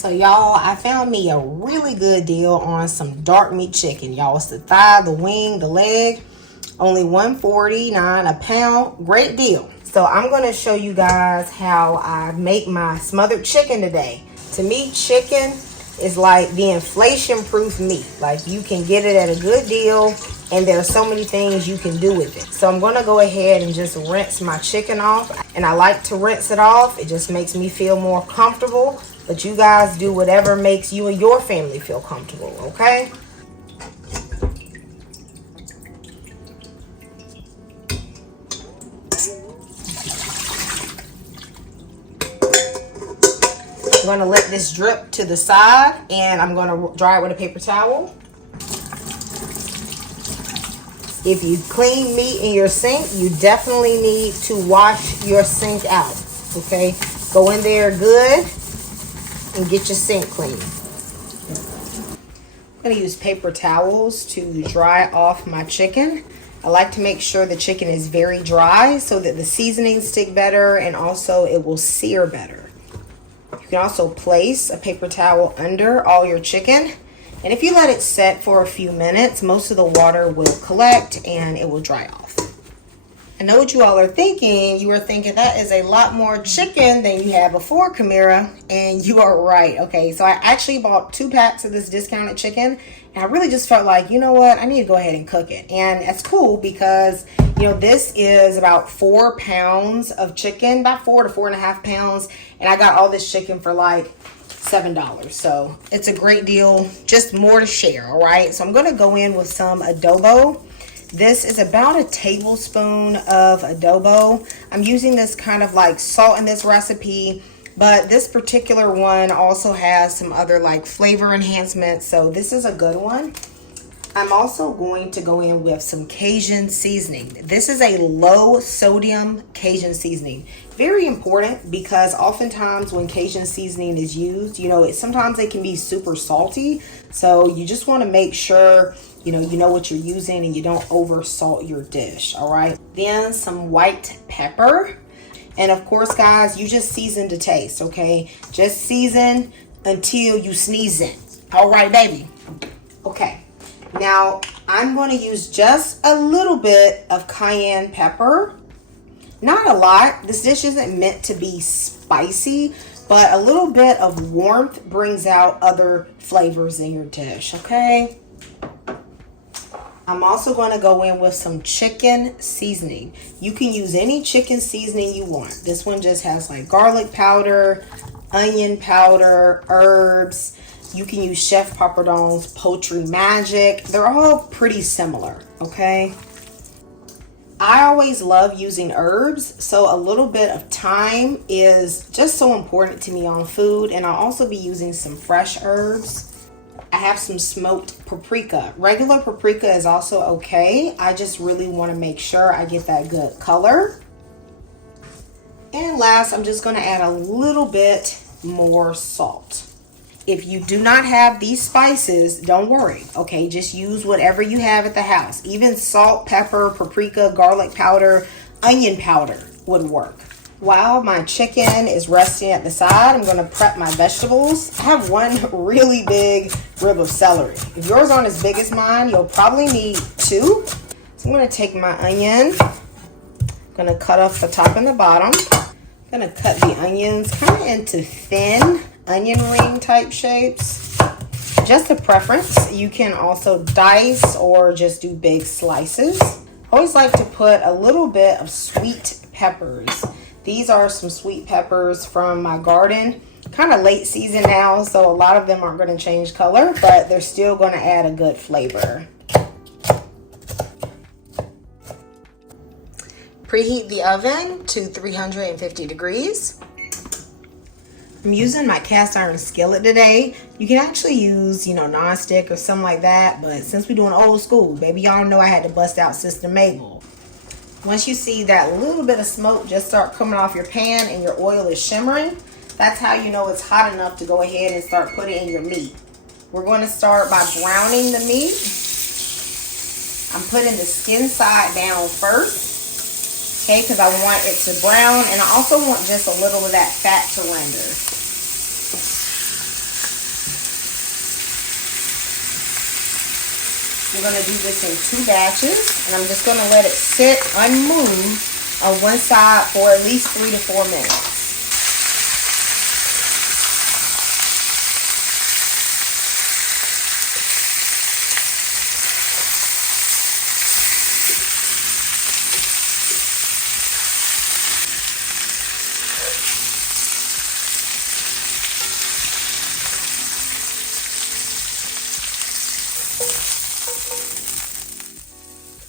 So y'all, I found me a really good deal on some dark meat chicken. Y'all, it's the thigh, the wing, the leg. Only $1.49 a pound. Great deal. So I'm going to show you guys how I make my smothered chicken today. To me, chicken is like the inflation-proof meat. Like, you can get it at a good deal, and there are so many things you can do with it. So I'm going to go ahead and just rinse my chicken off. And I like to rinse it off. It just makes me feel more comfortable. But you guys do whatever makes you and your family feel comfortable, okay? I'm going to let this drip to the side, and I'm going to dry it with a paper towel. If you clean meat in your sink, you definitely need to wash your sink out, okay? Go in there good and get your sink clean. I'm going to use paper towels to dry off my chicken. I like to make sure the chicken is very dry so that the seasonings stick better, and also it will sear better. You can also place a paper towel under all your chicken, and if you let it set for a few minutes, most of the water will collect and it will dry off. I know what you all are thinking. You are thinking that is a lot more chicken than you had before, Kamira, and you are right. Okay, so I actually bought 2 packs of this discounted chicken, and I really just felt like, you know what, I need to go ahead and cook it. And it's cool because, you know, this is about 4 pounds of chicken, about 4 to 4.5 pounds, and I got all this chicken for like $7. So it's a great deal, just more to share. All right, so I'm going to go in with some adobo. This is about a tablespoon of adobo. I'm using this kind of like salt in this recipe, but this particular one also has some other like flavor enhancements, so this is a good one. I'm also going to go in with some Cajun seasoning. This is a low sodium Cajun seasoning. Very important because oftentimes when Cajun seasoning is used, you know, sometimes it can be super salty. So you just want to make sure, you know what you're using and you don't over salt your dish. All right. Then some white pepper. And of course, guys, you just season to taste. Okay. Just season until you sneeze in. All right, baby. Okay. Now, I'm going to use just a little bit of cayenne pepper. Not a lot. This dish isn't meant to be spicy, but a little bit of warmth brings out other flavors in your dish, okay? I'm also going to go in with some chicken seasoning. You can use any chicken seasoning you want. This one just has like garlic powder, onion powder, herbs. You can use Chef Pappardon's Poultry Magic. They're all pretty similar, okay? I always love using herbs, so a little bit of thyme is just so important to me on food, and I'll also be using some fresh herbs. I have some smoked paprika. Regular paprika is also okay. I just really want to make sure I get that good color. And last, I'm just going to add a little bit more salt. If you do not have these spices, don't worry, okay? Just use whatever you have at the house. Even salt, pepper, paprika, garlic powder, onion powder would work. While my chicken is resting at the side, I'm going to prep my vegetables. I have one really big rib of celery. If yours aren't as big as mine, you'll probably need 2. So I'm going to take my onion. I'm going to cut off the top and the bottom. I'm going to cut the onions kind of into thin onion ring type shapes. Just a preference. You can also dice or just do big slices. I always like to put a little bit of sweet peppers. These are some sweet peppers from my garden. Kind of late season now, so a lot of them aren't going to change color, but they're still going to add a good flavor. Preheat the oven to 350 degrees. I'm using my cast iron skillet today. You can actually use, non-stick or something like that, but since we're doing old school, baby, y'all know I had to bust out Sister Mabel. Once you see that little bit of smoke just start coming off your pan and your oil is shimmering, that's how you know it's hot enough to go ahead and start putting in your meat. We're going to start by browning the meat. I'm putting the skin side down first, okay, because I want it to brown, and I also want just a little of that fat to render. We're going to do this in 2 batches, and I'm just going to let it sit unmoved on one side for at least 3 to 4 minutes.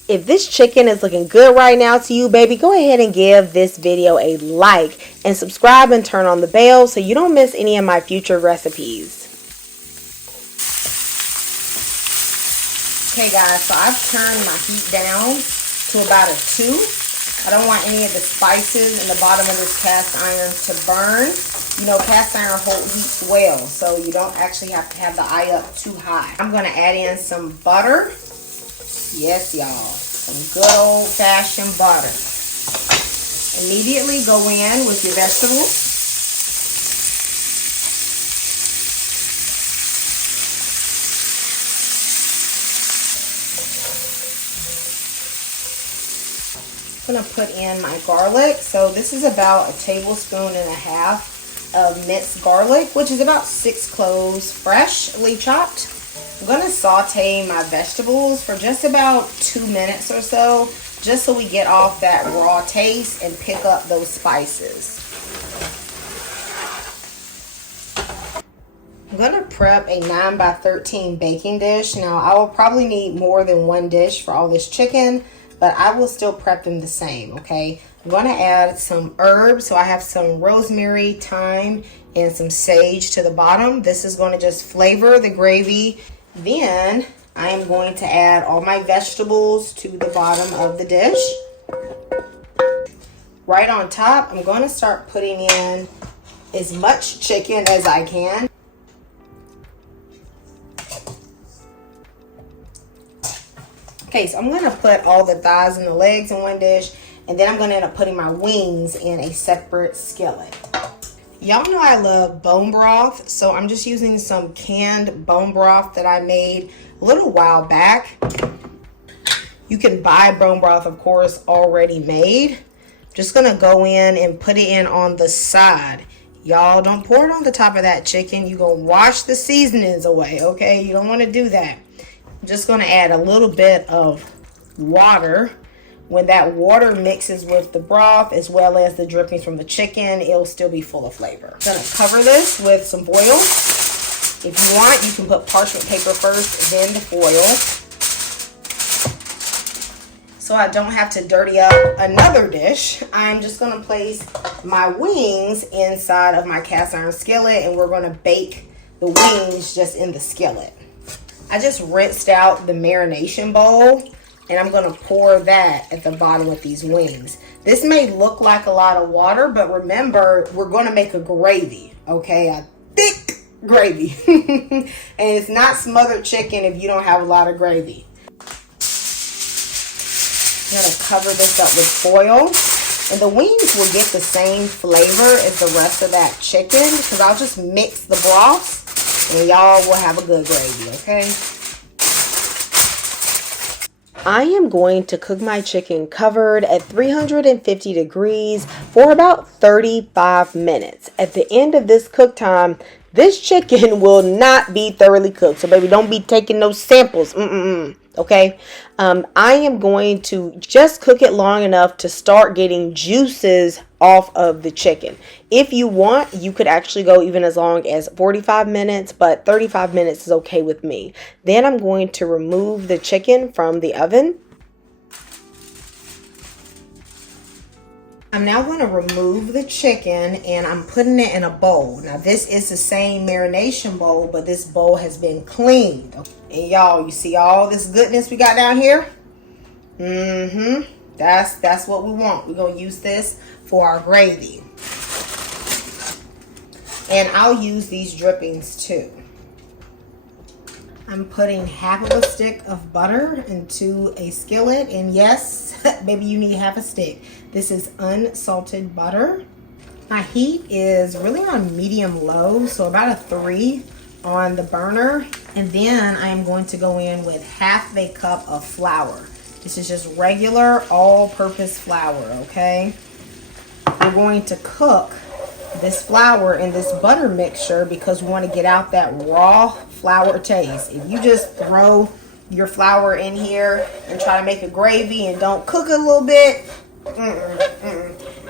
If this chicken is looking good right now to you, baby, go ahead and give this video a like and subscribe and turn on the bell so you don't miss any of my future recipes. Okay guys, so I've turned my heat down to about a 2. I don't want any of the spices in the bottom of this cast iron to burn. You know, cast iron heats well, so you don't actually have to have the eye up too high. I'm going to add in some butter. Yes, y'all, some good old-fashioned butter. Immediately go in with your vegetables. I'm going to put in my garlic. So this is about 1.5 tablespoons of minced garlic, which is about 6 cloves, freshly chopped. I'm going to saute my vegetables for just about 2 minutes or so, just so we get off that raw taste and pick up those spices. I'm going to prep a 9 by 13 baking dish. Now, I will probably need more than 1 dish for all this chicken, but I will still prep them the same, okay? I'm going to add some herbs. So I have some rosemary, thyme, and some sage to the bottom. This is going to just flavor the gravy. Then I am going to add all my vegetables to the bottom of the dish. Right on top, I'm going to start putting in as much chicken as I can. Okay, so I'm going to put all the thighs and the legs in one dish, and then I'm going to end up putting my wings in a separate skillet. Y'all know I love bone broth, so I'm just using some canned bone broth that I made a little while back. You can buy bone broth, of course, already made. Just gonna go in and put it in on the side. Y'all don't pour it on the top of that chicken. You're gonna wash the seasonings away, okay? You don't want to do that. I'm just gonna add a little bit of water. When that water mixes with the broth as well as the drippings from the chicken, it'll still be full of flavor. I'm gonna cover this with some foil. If you want, you can put parchment paper first, then the foil. So I don't have to dirty up another dish. I'm just gonna place my wings inside of my cast iron skillet, and we're gonna bake the wings just in the skillet. I just rinsed out the marination bowl, and I'm going to pour that at the bottom of these wings. This may look like a lot of water, but remember, we're going to make a gravy, okay? A thick gravy. And it's not smothered chicken if you don't have a lot of gravy. I'm going to cover this up with foil. And the wings will get the same flavor as the rest of that chicken, because I'll just mix the broth, and y'all will have a good gravy, okay? I am going to cook my chicken covered at 350 degrees for about 35 minutes. At the end of this cook time, this chicken will not be thoroughly cooked. So baby, don't be taking those samples. Okay. I am going to just cook it long enough to start getting juices off of the chicken. If you want, you could actually go even as long as 45 minutes, but 35 minutes is okay with me. Then I'm going to remove the chicken from the oven. I'm now going to remove the chicken, and I'm putting it in a bowl. Now this is the same marination bowl, but this bowl has been cleaned. And y'all, you see all this goodness we got down here? That's what we want. We're going to use this for our gravy. And I'll use these drippings too. I'm putting half of a stick of butter into a skillet, and yes, baby, you need half a stick. This is unsalted butter. My heat is really on medium low, so about a 3 on the burner, and then I am going to go in with half a cup of flour. This is just regular all-purpose flour, okay? We're going to cook this flour in this butter mixture because we want to get out that raw flour taste. If you just throw your flour in here and try to make a gravy and don't cook it a little bit,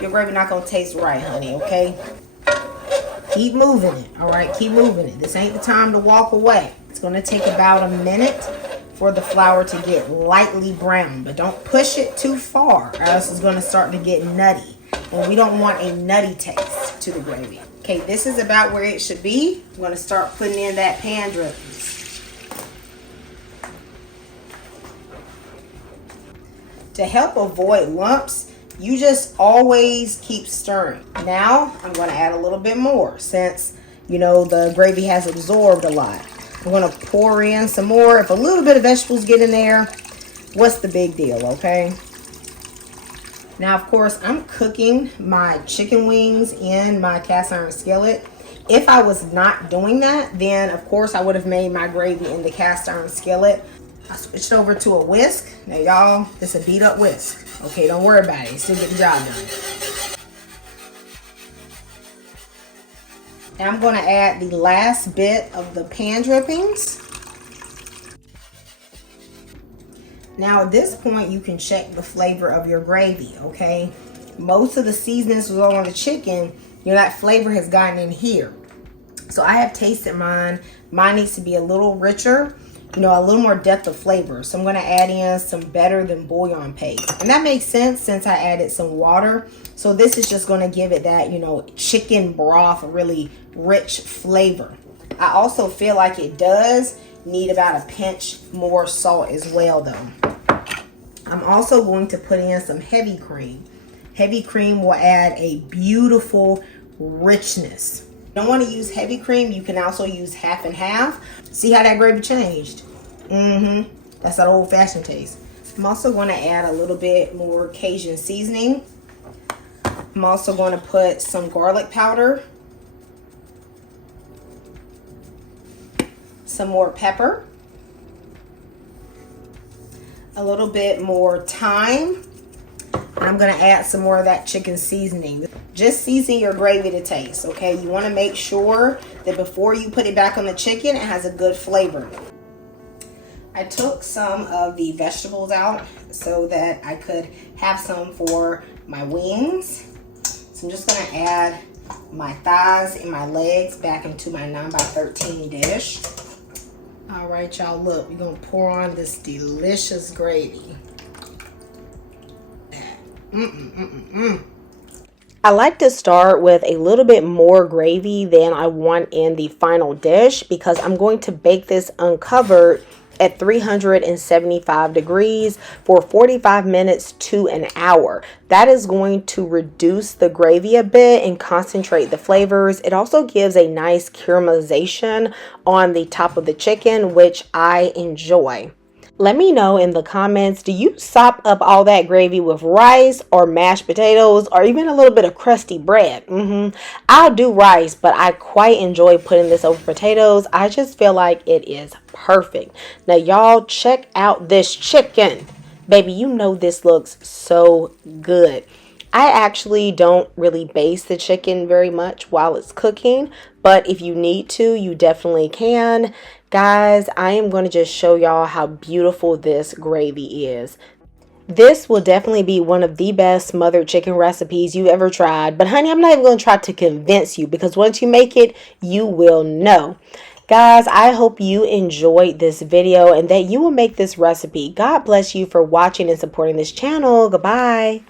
your gravy not going to taste right, honey, okay? Keep moving it, all right? Keep moving it. This ain't the time to walk away. It's going to take about a minute for the flour to get lightly brown, but don't push it too far or else it's going to start to get nutty. And we don't want a nutty taste to the gravy. Okay, this is about where it should be. I'm going to start putting in that pan drippings. To help avoid lumps, you just always keep stirring. Now, I'm going to add a little bit more since, you know, the gravy has absorbed a lot. I'm going to pour in some more. If a little bit of vegetables get in there, what's the big deal, okay? Now, of course, I'm cooking my chicken wings in my cast iron skillet. If I was not doing that, then, of course, I would have made my gravy in the cast iron skillet. I switched over to a whisk. Now, y'all, it's a beat up whisk. Okay, don't worry about it. You still get the job done. And I'm going to add the last bit of the pan drippings. Now, at this point, you can check the flavor of your gravy, okay? Most of the seasonings was on the chicken. You know, that flavor has gotten in here. So I have tasted mine. Mine needs to be a little richer, you know, a little more depth of flavor. So I'm going to add in some better than bouillon paste. And that makes sense since I added some water. So this is just going to give it that, you know, chicken broth, really rich flavor. I also feel like it does need about a pinch more salt as well, though. I'm also going to put in some heavy cream. Heavy cream will add a beautiful richness. If you don't want to use heavy cream, you can also use half and half. See how that gravy changed? That's that old-fashioned taste. I'm also going to add a little bit more Cajun seasoning. I'm also going to put some garlic powder, some more pepper, a little bit more thyme, and I'm going to add some more of that chicken seasoning. Just season your gravy to taste, okay? You want to make sure that before you put it back on the chicken, it has a good flavor. I took some of the vegetables out so that I could have some for my wings. So I'm just going to add my thighs and my legs back into my 9x13 dish. All right, y'all, look, we're going to pour on this delicious gravy. I like to start with a little bit more gravy than I want in the final dish because I'm going to bake this uncovered at 375 degrees for 45 minutes to an hour. That is going to reduce the gravy a bit and concentrate the flavors. It also gives a nice caramelization on the top of the chicken, which I enjoy. Let me know in the comments, do you sop up all that gravy with rice or mashed potatoes or even a little bit of crusty bread? I'll do rice, but I quite enjoy putting this over potatoes. I just feel like it is perfect. Now, y'all, check out this chicken. Baby, you know this looks so good. I actually don't really baste the chicken very much while it's cooking, but if you need to, you definitely can. Guys, I am going to just show y'all how beautiful this gravy is. This will definitely be one of the best smothered chicken recipes you ever tried. But honey, I'm not even going to try to convince you because once you make it, you will know. Guys, I hope you enjoyed this video and that you will make this recipe. God bless you for watching and supporting this channel. Goodbye.